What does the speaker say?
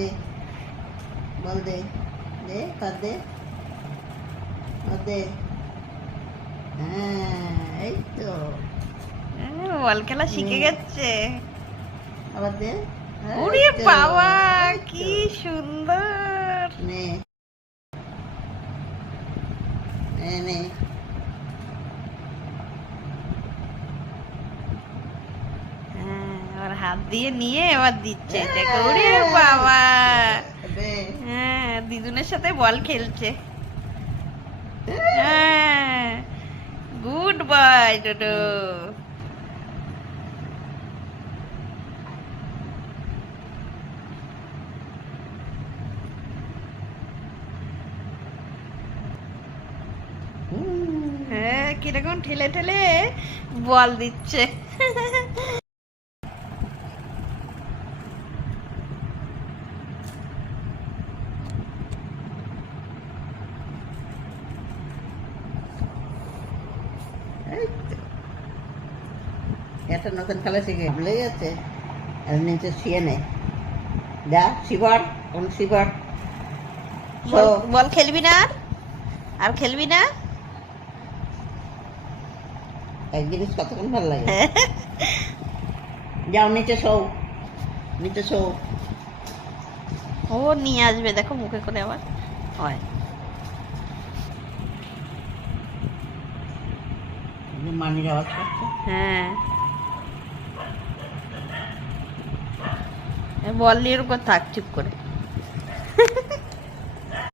দে, বল দে, দে পাত দে, দে। হ্যাঁ, এই তো। বল খেলা শিখে গেছে। আবার দে। ওরে বাবা, কি সুন্দর। নে, নে, নে। আর হাত দিয়ে নিয়ে এবার দিচ্ছে এটাকে। ওরে বাবা, হ্যাঁ দিদুনের সাথে বল খেলছে। হ্যাঁ, গুড বয় ডোডো। হ্যাঁ, কিরকম ঠেলে ঠেলে বল দিচ্ছে। একটা নতুন খেলা শিখে ভুলে গেছে। আর নিচে শুয়ে নে, যা শিবর, কোন শিবর। বল খেলবি না? আর খেলবি না? এক জিনিস কতক্ষণ ভালো লাগে। যাও নিচে শো, নিচে শো। ও নিয়ে আসবে, দেখো মুখে করে আবার হয়। মানির আওয়াজ করছে। হ্যাঁ, বল নিয়ে ওর উপর থাক চুপ করে।